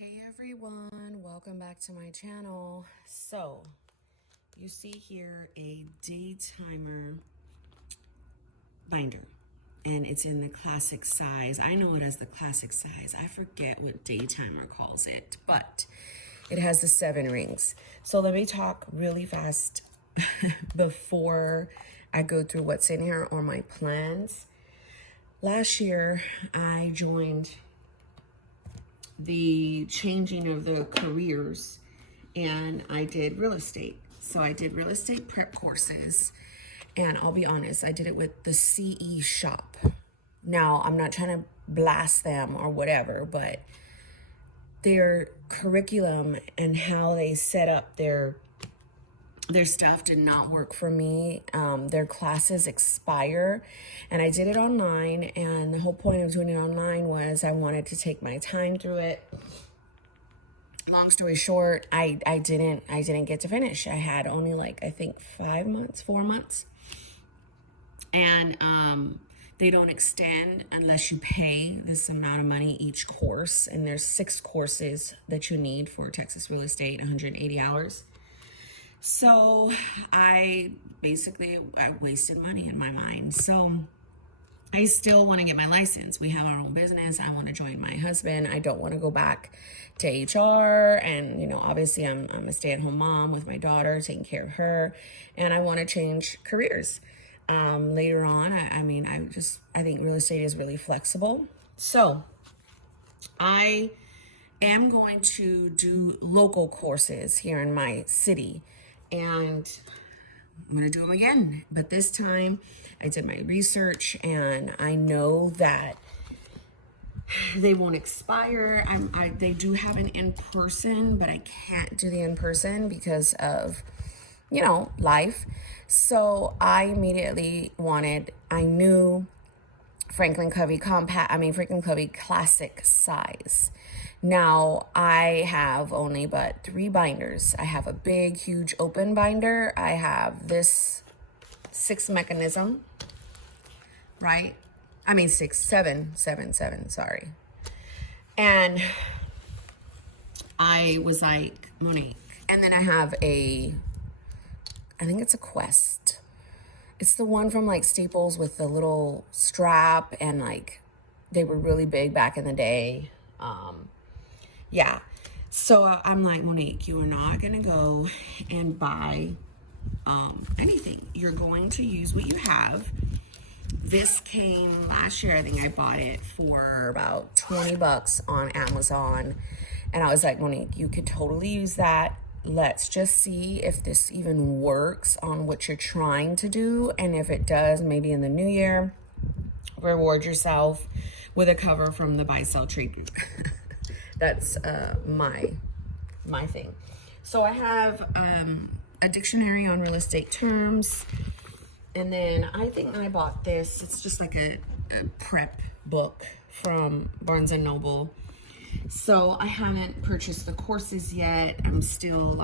Hey everyone, welcome back to my channel. So you see here a Daytimer binder, and it's in the classic size. I know it as the classic size. I forget what Daytimer calls it, but it has the 7 rings. So let me talk really fast before I go through what's in here or my plans. Last year I joined the changing of the careers, and I did real estate. So I did real estate prep courses, and I'll be honest, I did it with the CE shop. Now, I'm not trying to blast them or whatever, but their curriculum and how they set up their stuff did not work for me. Their classes expire, and I did it online, and the whole point of doing it online was I wanted to take my time through it. Long story short, I didn't get to finish. I had only I think 4 months. And they don't extend unless you pay this amount of money each course, and there's 6 courses that you need for Texas real estate, 180 hours. So I wasted money in my mind. So I still want to get my license. We have our own business. I want to join my husband. I don't want to go back to HR. And, obviously I'm a stay-at-home mom with my daughter, taking care of her. And I want to change careers later on. I think real estate is really flexible. So I am going to do local courses here in my city. And I'm going to do them again. But this time I did my research, and I know that they won't expire. They do have an in-person, but I can't do the in-person because of, life. So I immediately I knew Franklin Covey classic size. Now I have only but 3 binders. I have a big, huge open binder. I have this 6 mechanism, right? 7, sorry. And I was like, Monique. And then I have I think it's a Quest. It's the one from Staples with the little strap, and they were really big back in the day. Yeah. So I'm like, Monique, you are not going to go and buy anything. You're going to use what you have. This came last year. I think I bought it for about $20 on Amazon. And I was like, Monique, you could totally use that. Let's just see if this even works on what you're trying to do. And if it does, maybe in the new year, reward yourself with a cover from the Buy Sell Trade Group. That's my thing. So I have a dictionary on real estate terms. And then I think I bought this. It's just like a prep book from Barnes & Noble. So I haven't purchased the courses yet. I'm still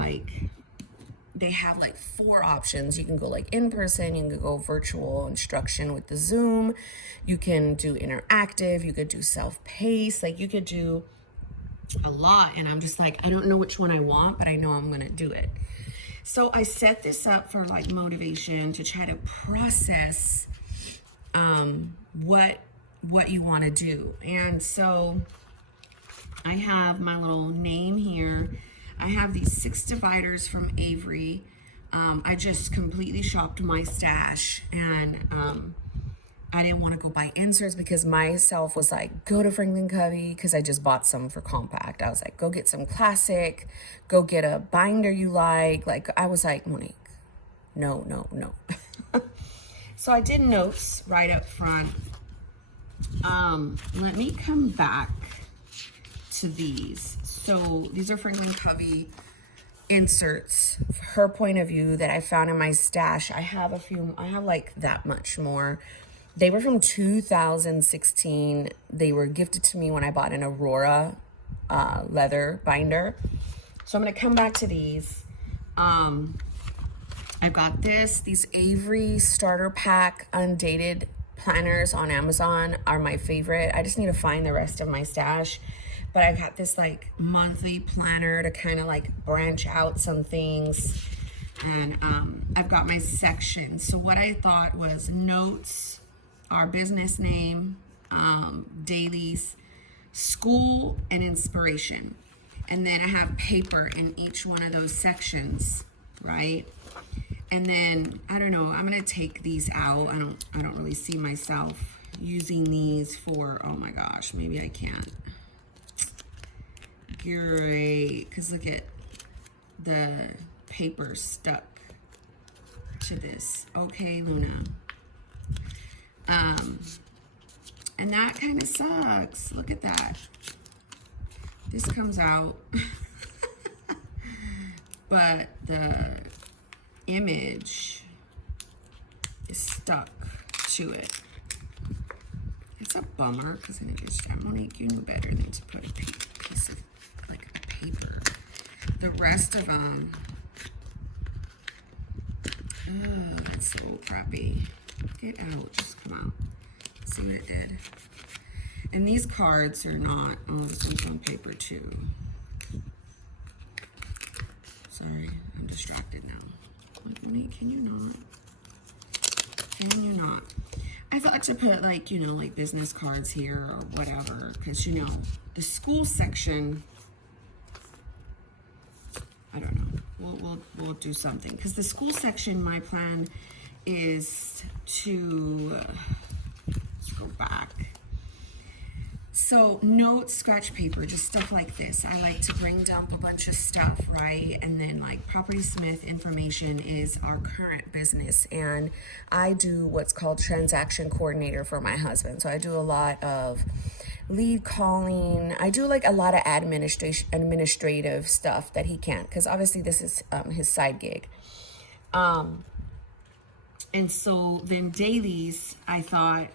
they have 4 options. You can go in person, you can go virtual instruction with the Zoom, you can do interactive, you could do self-paced, you could do a lot. And I'm just I don't know which one I want, but I know I'm gonna do it. So I set this up for motivation to try to process what you want to do. And so I have my little name here. I have these 6 dividers from Avery. I just completely shopped my stash, and I didn't want to go buy inserts because myself was go to Franklin Covey, because I just bought some for compact. I was go get some classic, go get a binder you like. I was Monique, no. So I did notes right up front. Let me come back to these. So these are Franklin Covey inserts, her point of view, that I found in my stash. I have a few. I have that much more. They were from 2016. They were gifted to me when I bought an Aurora leather binder. So I'm going to come back to these. I've got these Avery starter pack undated planners on Amazon are my favorite. I just need to find the rest of my stash. but I got this like monthly planner to kind of like branch out some things. And I've got my sections. So what I thought was notes, our business name, dailies, school, and inspiration. And then I have paper in each one of those sections, right? And then I don't know, I'm gonna take these out. I don't really see myself using these for, oh my gosh, maybe I can't. Great, because look at the paper stuck to this. Okay, Luna. And that kind of sucks. Look at that. This comes out. But the image is stuck to it. It's a bummer because then it just, Monique, you knew better than to put a piece of like a paper. The rest of them, oh, that's so crappy. Get out, just come out. See what it did. And these cards are not, oh, this one's on paper too. Sorry, I'm distracted now. Like, Monique, can you not? Can you not? I thought to put like, you know, like business cards here or whatever, because you know, the school section, I don't know. We'll do something because the school section, my plan is to let's go back. So notes, scratch paper, just stuff like this. I like to bring dump a bunch of stuff, right? And then like Property Smith information is our current business. And I do what's called transaction coordinator for my husband. So I do a lot of lead calling. I do like a lot of administrative stuff that he can't, because obviously this is his side gig. And so then dailies, I thought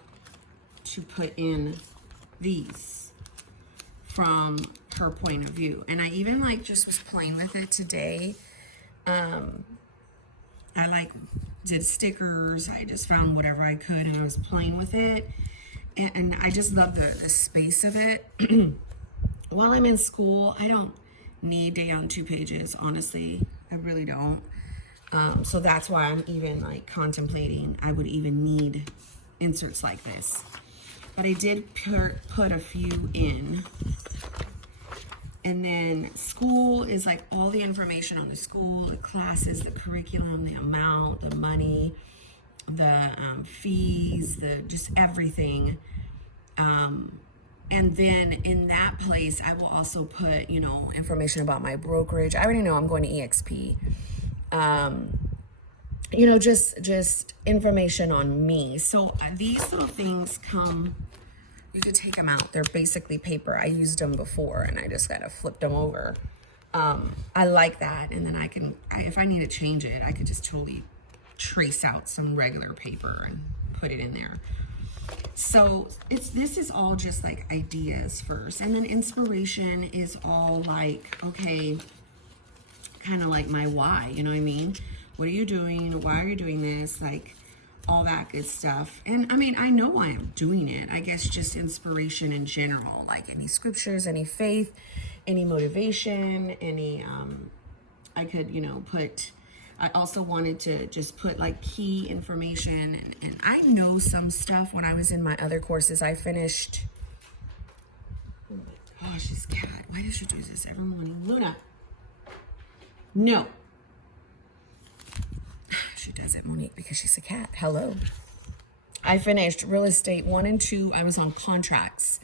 to put in these from her point of view. And I even like just was playing with it today. I like did stickers. I just found whatever I could and I was playing with it. And I just love the space of it. While I'm in school, I don't need day on 2 pages, honestly. I really don't. So that's why I'm even like contemplating I would even need inserts like this. But I did put a few in. And then school is like all the information on the school, the classes, the curriculum, the amount, the money, the fees, the just everything. And then in that place, I will also put, you know, information about my brokerage. I already know I'm going to EXP. You know, just information on me. So these little things come, you could take them out. They're basically paper. I used them before and I just kind of flipped them over. I like that. And then I can, if I need to change it, I could just totally trace out some regular paper and put it in there. So this is all just like ideas first. And then inspiration is all like, okay, kind of like my why, you know what I mean? What are you doing? Why are you doing this? Like all that good stuff. And I mean, I know why I'm doing it. I guess just inspiration in general, like any scriptures, any faith, any motivation, any, I could, you know, put, I also wanted to just put like key information and I know some stuff when I was in my other courses. I finished, oh my gosh, this cat, why does she do this every morning? Luna, no. She does it, Monique, because she's a cat. Hello. I finished real estate 1 and 2. I was on contracts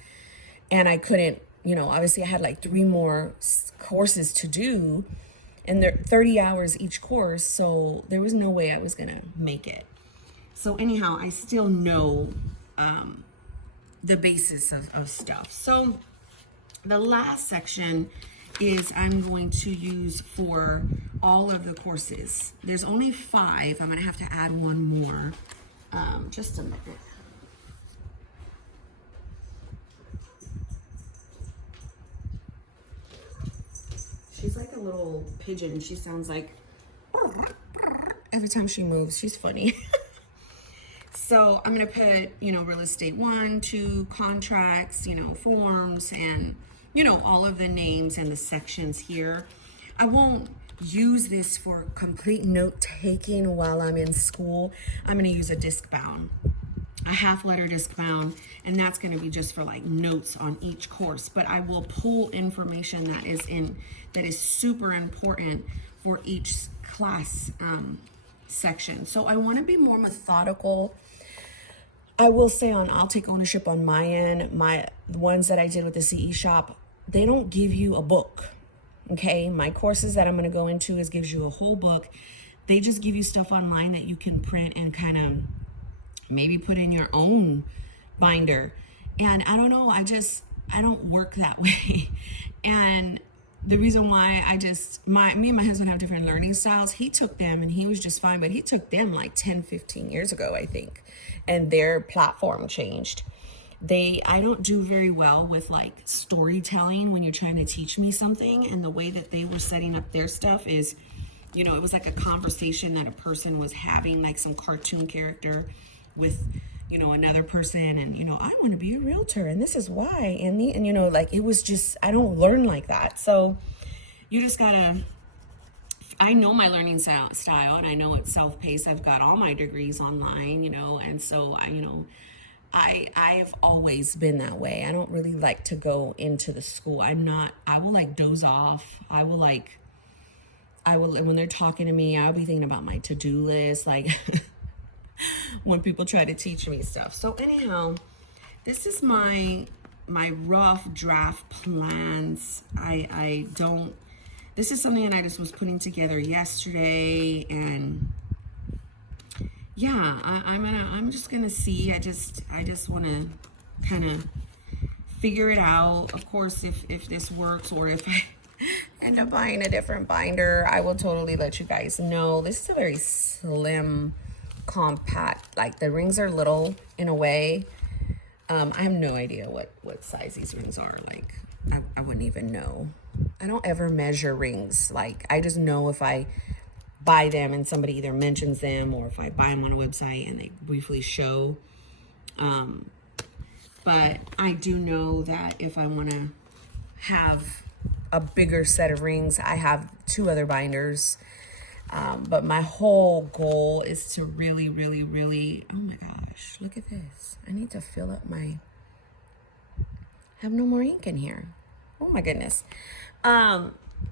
and I couldn't, you know, obviously I had like 3 more courses to do and they're 30 hours each course. So there was no way I was going to make it. So anyhow, I still know the basis of stuff. So the last section is I'm going to use for all of the courses. There's only 5. I'm going to have to add 1 more. Just a minute. She's like a little pigeon. She sounds like every time she moves. She's funny. So I'm going to put, you know, real estate 1, 2, contracts, you know, forms, and you know, all of the names and the sections here. I won't use this for complete note taking while I'm in school. I'm going to use a disc bound, a half letter disc bound, and that's going to be just for like notes on each course. But I will pull information that is super important for each class section. So I want to be more methodical. I will say I'll take ownership on my end. The ones that I did with the CE shop, they don't give you a book. Okay, my courses that I'm going to go into gives you a whole book. They just give you stuff online that you can print and kind of maybe put in your own binder. And I don't know, I don't work that way. And the reason why me and my husband have different learning styles. He took them and he was just fine, but he took them like 10, 15 years ago, I think. And their platform changed. I don't do very well with like storytelling when you're trying to teach me something. And the way that they were setting up their stuff is, you know, it was like a conversation that a person was having, like some cartoon character with, you know, another person, and, you know, I want to be a realtor and this is why, and you know, like, it was just, I don't learn like that. So you just gotta, I know my learning style, and I know it's self-paced. I've got all my degrees online, you know, and so I've always been that way. I don't really like to go into the school. I will like doze off. I will, when they're talking to me, I'll be thinking about my to-do list, like when people try to teach me stuff. So anyhow, this is my rough draft plans. This is something that I just was putting together yesterday, and yeah, I'm just gonna see. I just want to kind of figure it out. Of course, if this works, or if I end up buying a different binder, I will totally let you guys know. This is a very slim, compact. Like, the rings are little in a way. I have no idea what size these rings are. Like, I wouldn't even know. I don't ever measure rings. Like, I just know if I buy them and somebody either mentions them, or if I buy them on a website and they briefly show. But I do know that if I want to have a bigger set of rings, I have 2 other binders. But my whole goal is to really, really, really, oh my gosh, look at this. I need to fill up I have no more ink in here. Oh my goodness.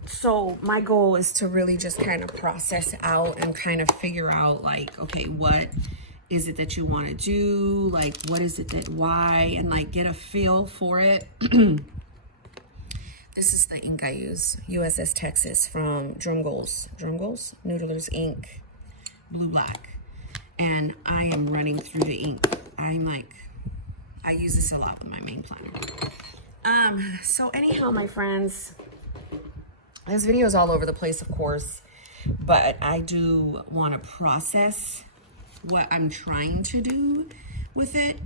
So my goal is to really just kind of process out and kind of figure out, like, okay, what is it that you want to do? Like, what is it why? And like, get a feel for it. This is the ink I use, USS Texas from Drumgolds Noodlers ink, blue black. And I am running through the ink. I use this a lot with my main planner. So anyhow, my friends, this video is all over the place, of course, but I do want to process what I'm trying to do with it.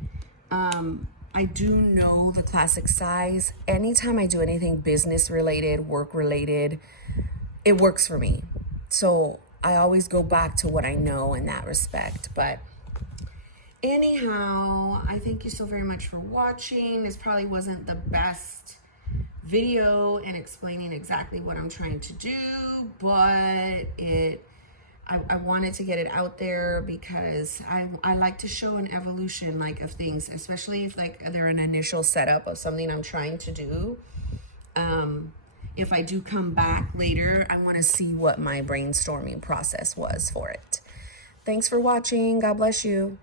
I do know the classic size. Anytime I do anything business related, work related, it works for me. So I always go back to what I know in that respect. But anyhow, I thank you so very much for watching. This probably wasn't the best video in explaining exactly what I'm trying to do, but I wanted to get it out there because I like to show an evolution, like, of things, especially if like they're an initial setup of something I'm trying to do. If I do come back later, I want to see what my brainstorming process was for it. Thanks for watching. God bless you.